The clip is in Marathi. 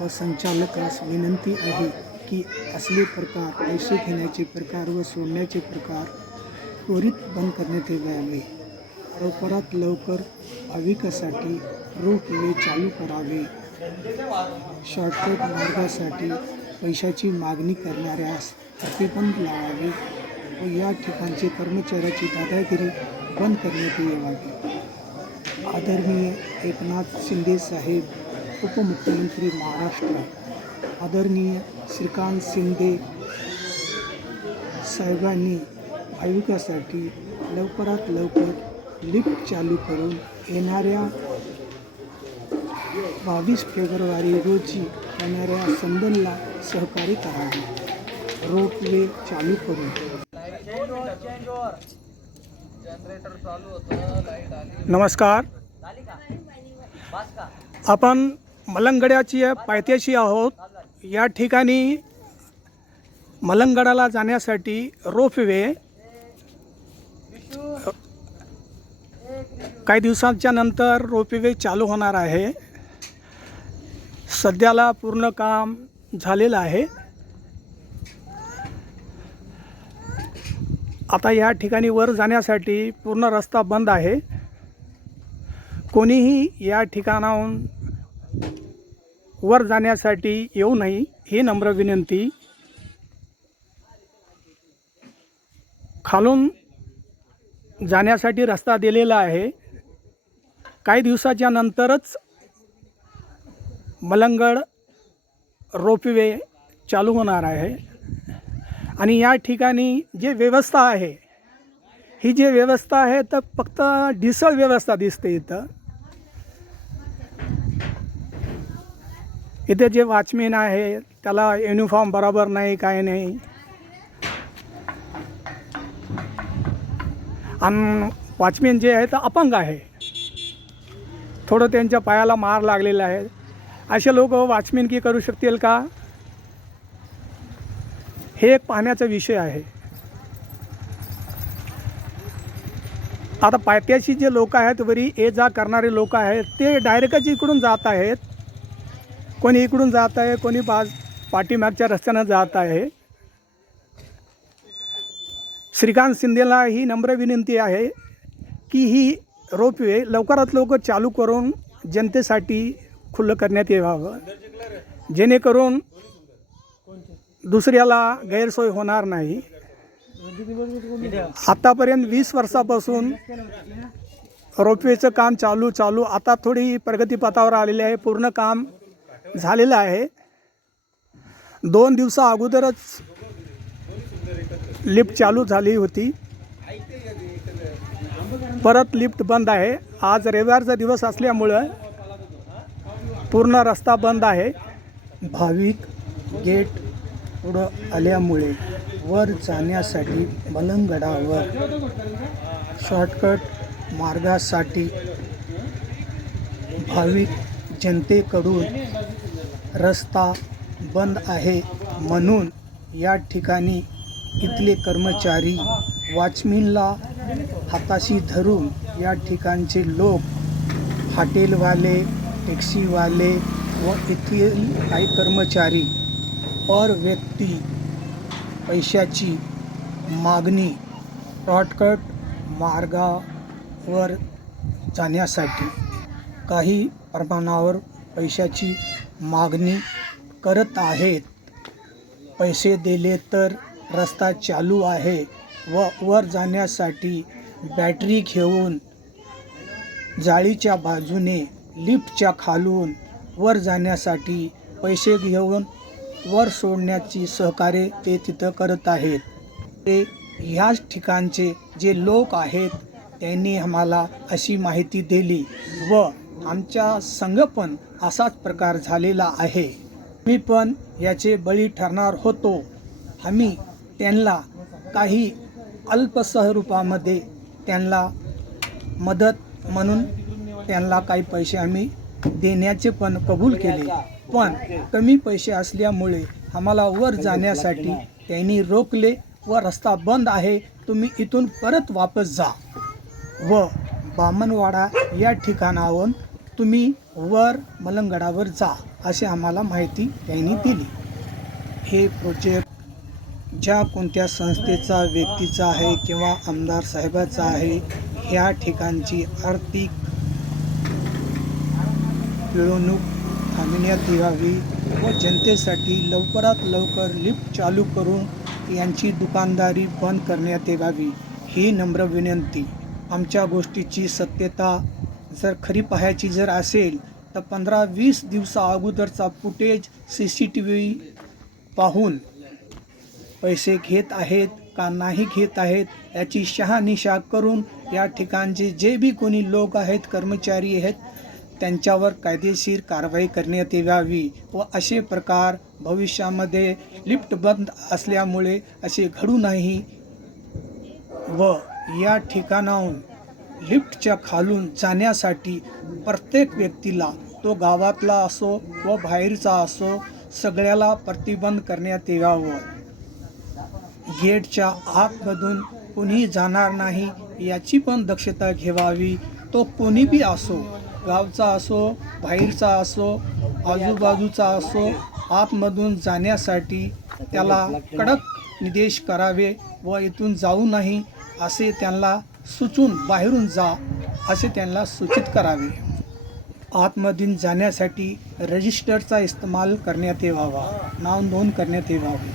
व संचालकास विनंती आहे की असले प्रकार, पैसे घेण्याचे प्रकार व सोडण्याचे प्रकार त्वरित बंद करण्यात यावे. लवकरात लवकर भाविकासाठी रोप वे चालू करावे. शॉर्टकट मार्गासाठी पैशाची मागणी करणाऱ्यास प्रतिबंध लावावे व या ठिकाणचे कर्मचाऱ्याची दादागिरी बंद करण्यात यावी. आदरणीय एकनाथ शिंदे साहेब, उपमुख्यमंत्री महाराष्ट्र, आदरणीय श्रीकांत शिंदे साहेबांनी भाविकासाठी लवकरात लवकर लिफ्ट चालू करून येणाऱ्या 22 फेब्रुवारी रोजी येणाऱ्या संदनला सहकार्य करावे. रोप वे चालू करून नमस्कार. आपण मलंगगडाची पायथ्याशी आहोत. या ठिकाणी मलंगगडाला जाण्यासाठी रोपवे काही दिवसांच्या नंतर रोपवे चालू होणार आहे. सध्याला पूर्ण काम झालेलं आहे. आता या ठिकाणी वर जाण्यासाठी पूर्ण रस्ता बंद आहे. कोणीही या ठिकाणाहून वर जाण्यासाठी येऊ नये ही नम्र विनंती. खालून जाण्यासाठी रस्ता दिलेला आहे. काही दिवसाच्या नंतरच मलंगगड रोपवे चालू होणार आहे. आणि या ठिकाणी जे व्यवस्था आहे, ही जी व्यवस्था आहे तर फक्त ढिसळ व्यवस्था दिसते. इथे जे वॉचमॅन आहे त्याला युनिफॉर्म बरोबर नाही, काय नाही. आणि वॉचमॅन जे आहे तर अपंग आहे, थोडं त्यांच्या पायाला मार लागलेला आहे. असे लोक वॉचमॅन की करू शकतील का? हे एक पाहण्याचा विषय आहे. आता पायथ्याशी जे लोक आहेत, वरी ये जा करणारे लोक आहेत, ते डायरेक्टच इकडून जात आहेत. कोणी इकडून जात आहे, कोणी पाठीमागच्या रस्त्यानं जात आहे. श्रीकांत शिंदेला ही नम्र विनंती आहे की ही रोपवे लवकरात लवकर चालू करून जनतेसाठी खुलं करण्यात यावं, जेणेकरून दुसऱ्याला गैरसोय होणार नाही. आतापर्यंत 20 वर्षापासून रोपवेचं काम चालू आता थोडी प्रगतीपथावर आलेली आहे. पूर्ण काम झालेलं आहे. 2 दिवसा अगोदरच लिफ्ट चालू झाली होती. परत लिफ्ट बंद आहे. आज रविवारचा दिवस असल्यामुळं पूर्ण रस्ता बंद आहे. भाविक गेट पुढं आल्यामुळे वर जाण्यासाठी मलंगगडावर शॉर्टकट मार्गासाठी भाविक जनतेकडून रस्ता बंद आहे. म्हणून या ठिकाणी इथले कर्मचारी वॉचमॅनला हाताशी धरून या ठिकाणचे लोक, हॉटेलवाले, टॅक्सीवाले व येथील काही कर्मचारी पर व्यक्ती पैशाची मागणी शॉर्टकट मार्गावर जाण्यासाठी काही प्रमाणावर पैशाची मागणी करत आहेत. पैसे दिले तर रस्ता चालू आहे व वर जाण्यासाठी बॅटरी घेऊन जाळीच्या बाजूने लिफ्टच्या खालून वर जाण्यासाठी पैसे घेऊन वर सोडण्याची सहकार्य ते तिथं करत आहेत. ते ह्याच ठिकाणचे जे लोक आहेत त्यांनी आम्हाला अशी माहिती दिली व आमच्या संग पण असाच प्रकार झालेला आहे. मी पण याचे बळी ठरणार होतो. आम्ही त्यांना काही अल्पस्वरूपामध्ये त्यांना मदत म्हणून त्यांना काही पैसे आम्ही देण्याचे पण कबूल केले. पण कमी पैसे असल्यामुळे आम्हाला वर जाण्यासाठी त्यांनी रोखले व रस्ता बंद आहे, तुम्ही इथून परत वापस जा व बामणवाडा या ठिकाणाहून तुम्ही वर मलंगगडावर जा. अशी आम्हाला माहिती त्यांनी दिली. हे प्रोजेक्ट ज्या कोणत्या संस्थेचा, व्यक्तीचा आहे किंवा आमदार साहेबाचा आहे, ह्या ठिकाणची आर्थिक पिळवणूक थांबविण्यात यावी व जनतेसाठी लवकरात लवकर लिफ्ट चालू करून यांची दुकानदारी बंद करण्यात यावी, ही नम्र विनंती. आमच्या गोष्टीची सत्यता जर खरी पाहायची जर असेल तर 15-20 दिवसा अगोदरचा फुटेज CCTV पाहून पैसे घेत आहेत का नाही घेत आहेत याची शहानिशा करून या ठिकाणचे जे बी कोणी लोक आहेत, कर्मचारी आहेत, त्यांच्यावर कायदेशीर कारवाई करण्यात यावी व असे प्रकार भविष्यामध्ये लिफ्ट बंद असल्यामुळे असे घडू नाही व या ठिकाणाहून लिफ्टच्या खालून जाण्यासाठी प्रत्येक व्यक्तीला, तो गावातला असो व बाहेरचा असो, सगळ्याला प्रतिबंध करण्यात यावं. गेटच्या आतमधून कोणी जाणार नाही याची पण दक्षता घ्यावी. तो कोणी बी असो, गावचा असो, बाहेरचा असो, आजूबाजूचा असो, आतमधून जाण्यासाठी त्याला कडक निर्देश करावे व इथून जाऊ नाही असे त्यांना सुचून बाहेरून जा असे त्यांना सूचित करावे. आतमधून जाण्यासाठी रजिस्टरचा इस्तेमाल करण्यात यावा, नाव नोंद करण्यात यावी.